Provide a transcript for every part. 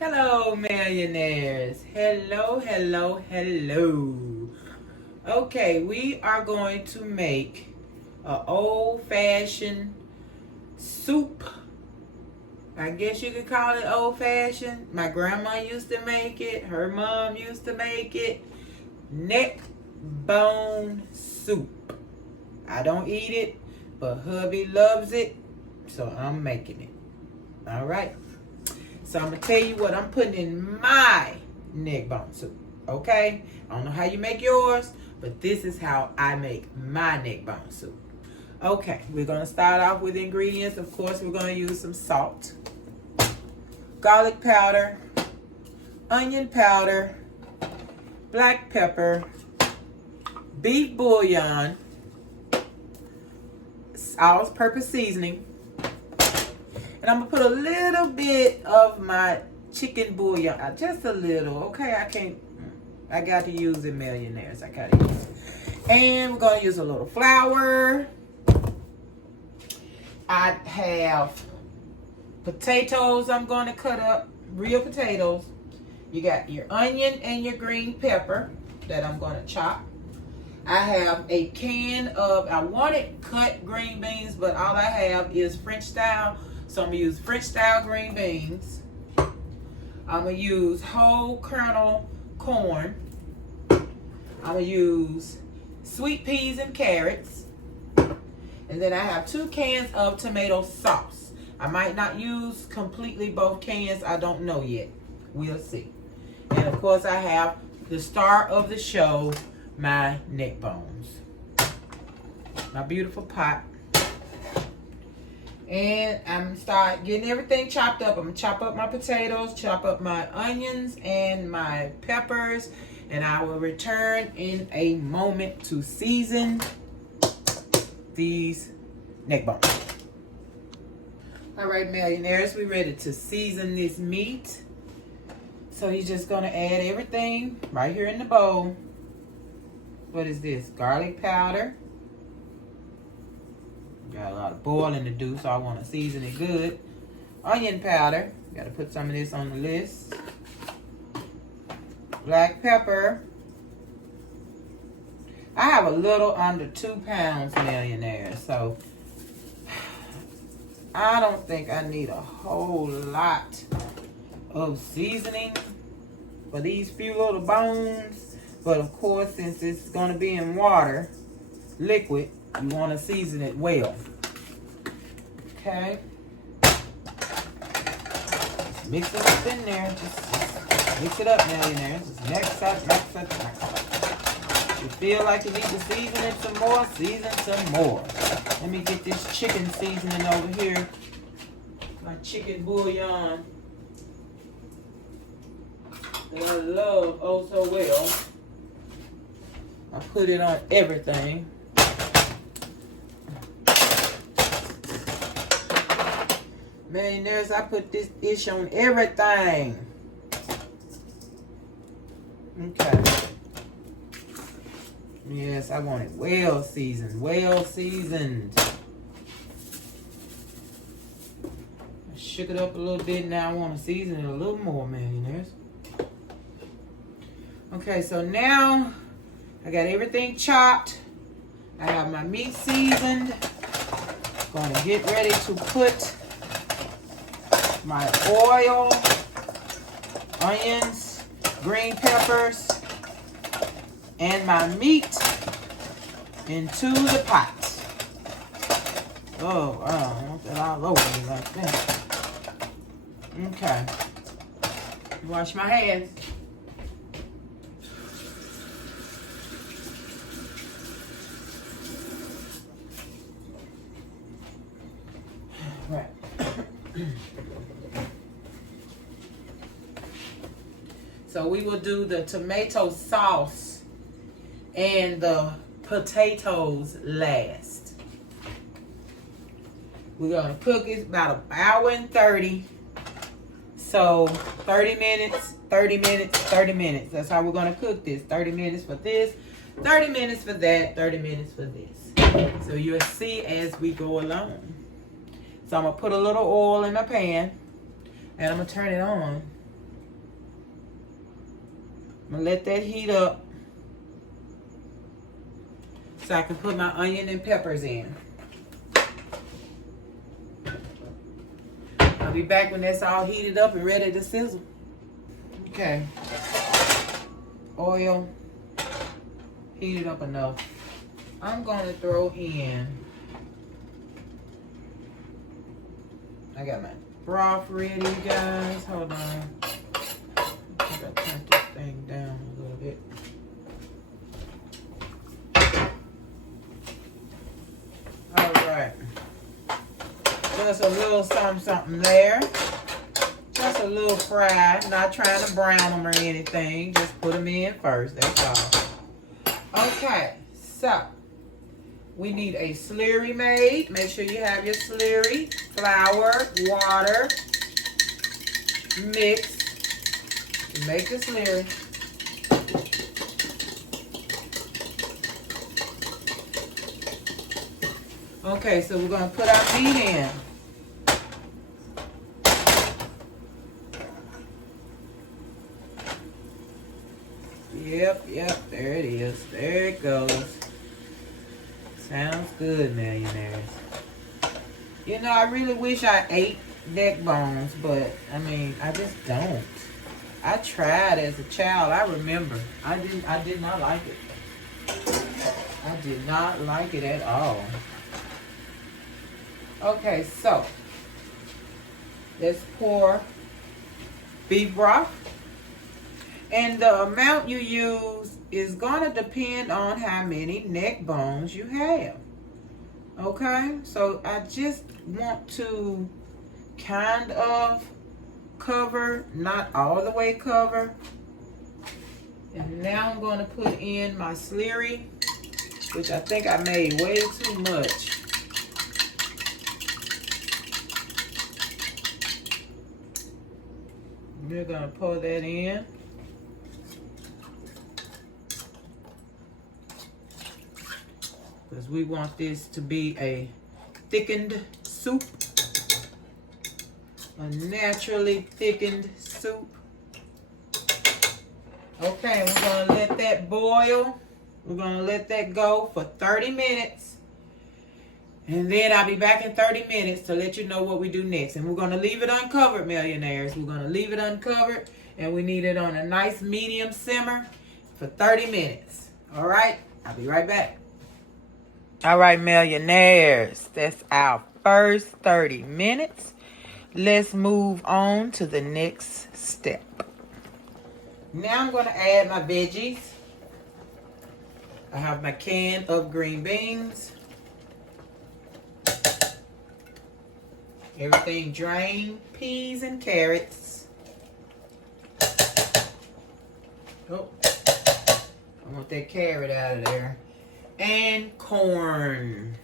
Hello, millionaires. Hello, hello, hello. Okay, we are going to make an old-fashioned soup. I guess you could call it old-fashioned. My grandma used to make it. Her mom used to make it. Neck bone soup. I don't eat it, but hubby loves it, so I'm making it. All right. So I'm going to tell you what I'm putting in my neck bone soup, okay? I don't know how you make yours, but this is how I make my neck bone soup. Okay, we're going to start off with ingredients. Of course, we're going to use some salt, garlic powder, onion powder, black pepper, beef bouillon, all-purpose seasoning, and I'm going to put a little bit of my chicken bouillon, just a little, okay? I got to use it, millionaires. I got to use it. And we're going to use a little flour. I have potatoes I'm going to cut up, real potatoes. You got your onion and your green pepper that I'm going to chop. I have a can of, I wanted cut green beans, but all I have is French style. So I'm going to use French style green beans. I'm going to use whole kernel corn. I'm going to use sweet peas and carrots. And then I have 2 cans of tomato sauce. I might not use completely both cans. I don't know yet. We'll see. And of course I have the star of the show, my neck bones. My beautiful pot. And I'm going to start getting everything chopped up. I'm going to chop up my potatoes, chop up my onions and my peppers. And I will return in a moment to season these neck bones. All right, millionaires, we're ready to season this meat. So you're just going to add everything right here in the bowl. What is this? Garlic powder. Got a lot of boiling to do, so I want to season it good. Onion powder. Got to put some of this on the list. Black pepper. I have a little under 2 pounds, millionaires, so I don't think I need a whole lot of seasoning for these few little bones. But of course, since it's going to be in water, liquid, you want to season it well. Okay. Just mix it up in there. Just mix it up, millionaires. Just next up. If you feel like you need to season it some more, season some more. Let me get this chicken seasoning over here. My chicken bouillon that I love oh so well. I put it on everything. Millionaires, I put this dish on everything. Okay. Yes, I want it well seasoned. Well seasoned. I shook it up a little bit. Now I want to season it a little more, millionaires. Okay, so now I got everything chopped. I have my meat seasoned. Going to get ready to put my oil, onions, green peppers, and my meat into the pot. Oh, I don't want that all over me like that. Okay. Wash my hands. Right. So we will do the tomato sauce and the potatoes last. We're going to cook it about an hour and 30. So 30 minutes, 30 minutes, 30 minutes. That's how we're going to cook this. 30 minutes for this, 30 minutes for that, 30 minutes for this. So you'll see as we go along. So I'm going to put a little oil in my pan. And I'm going to turn it on. I'm gonna let that heat up so I can put my onion and peppers in. I'll be back when that's all heated up and ready to sizzle. Okay. Oil heated up enough. I'm gonna throw in, I got my broth ready, you guys. Hold on. I gotta turn this thing down a little bit. Alright. Just a little something there. Just a little fry. Not trying to brown them or anything. Just put them in first. That's all. Okay. So, we need a slurry made. Make sure you have your slurry. Flour, water, mix. Make the slurry. Okay, so we're going to put our meat in. Yep, there it is. There it goes. Sounds good, millionaires. You know, I really wish I ate neck bones, but, I mean, I just don't. I tried as a child. I remember. I did not like it. I did not like it at all. Okay, so let's pour beef broth. And the amount you use is going to depend on how many neck bones you have. Okay, so I just want to kind of cover, not all the way cover. And now I'm going to put in my slurry, which I think I made way too much. We're going to pour that in. Because we want this to be a thickened soup. A naturally thickened soup. Okay, we're going to let that boil. We're going to let that go for 30 minutes. And then I'll be back in 30 minutes to let you know what we do next. And we're going to leave it uncovered, millionaires. We're going to leave it uncovered. And we need it on a nice medium simmer for 30 minutes. All right? I'll be right back. All right, millionaires. That's our first 30 minutes. Let's move on to the next step. Now I'm going to add my veggies. I have my can of green beans. Everything drained. Peas and carrots. Oh, I want that carrot out of there. And corn.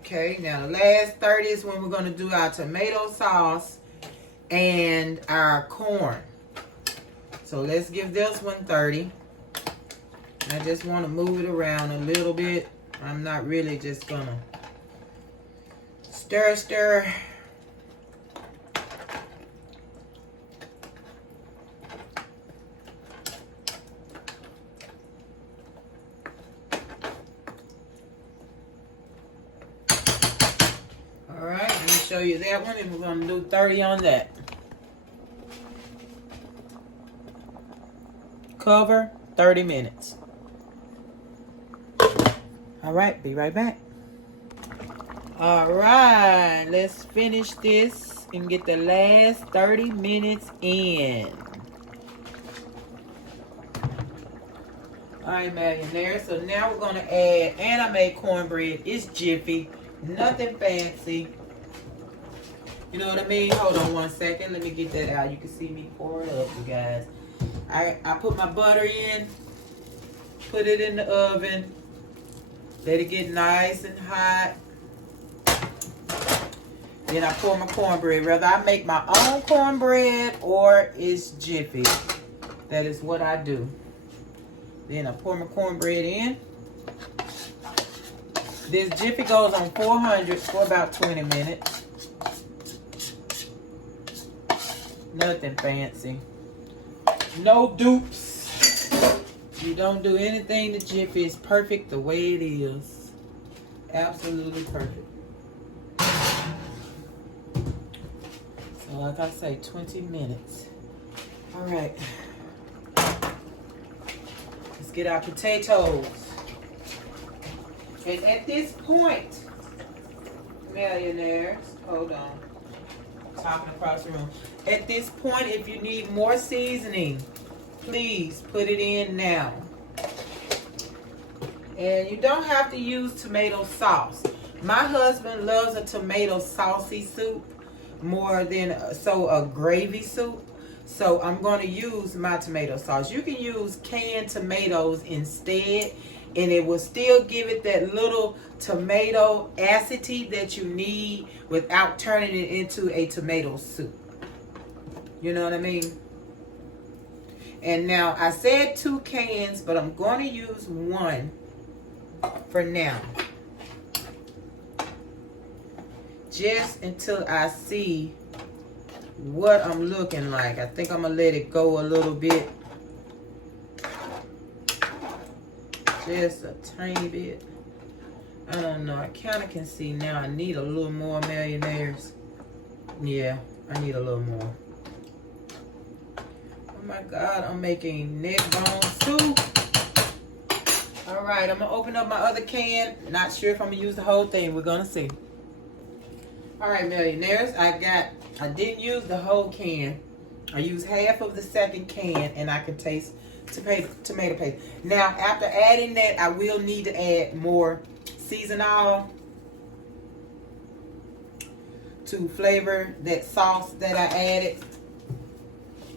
Okay, now the last 30 is when we're going to do our tomato sauce and our corn. So let's give this one 30. I just want to move it around a little bit. I'm not really just going to stir. Show you that one, and we're going to do 30 on that. Cover 30 minutes. All right, be right back. All right, let's finish this and get the last 30 minutes in. All right, millionaires. So now we're going to add, and I made cornbread. It's Jiffy, nothing fancy. You know what I mean? Hold on one second. Let me get that out. You can see me pour it up, you guys. I put my butter in. Put it in the oven. Let it get nice and hot. Then I pour my cornbread. Whether I make my own cornbread or it's Jiffy. That is what I do. Then I pour my cornbread in. This Jiffy goes on 400 for about 20 minutes. Nothing fancy. No dupes. You don't do anything to Jiffy. It's perfect the way it is. Absolutely perfect. So like I say, 20 minutes. All right. Let's get our potatoes. And at this point, millionaires, hold on. Talking across the room. At this point, if you need more seasoning, please put it in now. And you don't have to use tomato sauce. My husband loves a tomato saucy soup more than a gravy soup. So I'm going to use my tomato sauce. You can use canned tomatoes instead, and it will still give it that little tomato acidity that you need without turning it into a tomato soup. You know what I mean? And now I said 2 cans, but I'm going to use 1 for now. Just until I see what I'm looking like. I think I'm going to let it go a little bit. Just a tiny bit. I don't know. I kind of can see now. I need a little more, millionaires. Yeah, I need a little more. Oh my God, I'm making neckbone soup. All right, I'm going to open up my other can. Not sure if I'm going to use the whole thing. We're going to see. All right, millionaires. I didn't use the whole can. I used half of the second can, and I can taste tomato paste. Now, after adding that, I will need to add more seasonal to flavor that sauce that I added.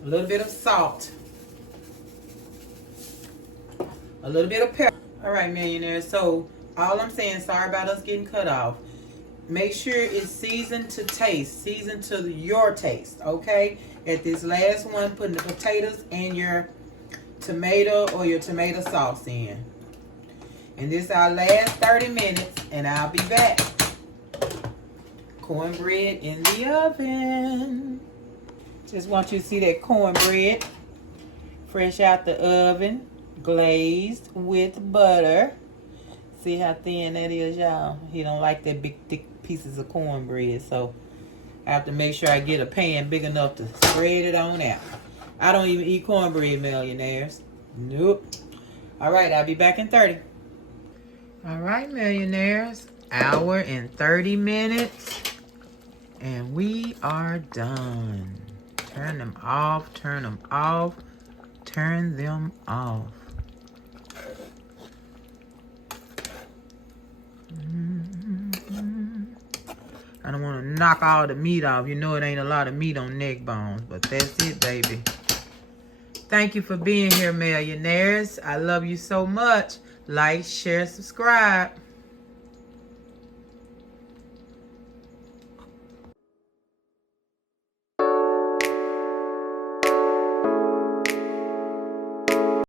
A little bit of salt. A little bit of pepper. All right, millionaires. So, all I'm saying, sorry about us getting cut off. Make sure it's seasoned to taste. Seasoned to your taste, okay? At this last one, putting the potatoes and your tomato or your tomato sauce in. And this is our last 30 minutes, and I'll be back. Cornbread in the oven. Just want you to see that cornbread fresh out the oven, glazed with butter. See how thin that is, y'all? He don't like that big, thick pieces of cornbread, so I have to make sure I get a pan big enough to spread it on out. I don't even eat cornbread, millionaires. Nope. All right, I'll be back in 30. All right, millionaires. Hour and 30 minutes. And we are done. Turn them off, turn them off, turn them off. I don't want to knock all the meat off. You know it ain't a lot of meat on neck bones, but that's it, baby. Thank you for being here, millionaires. I love you so much. Like, share, subscribe.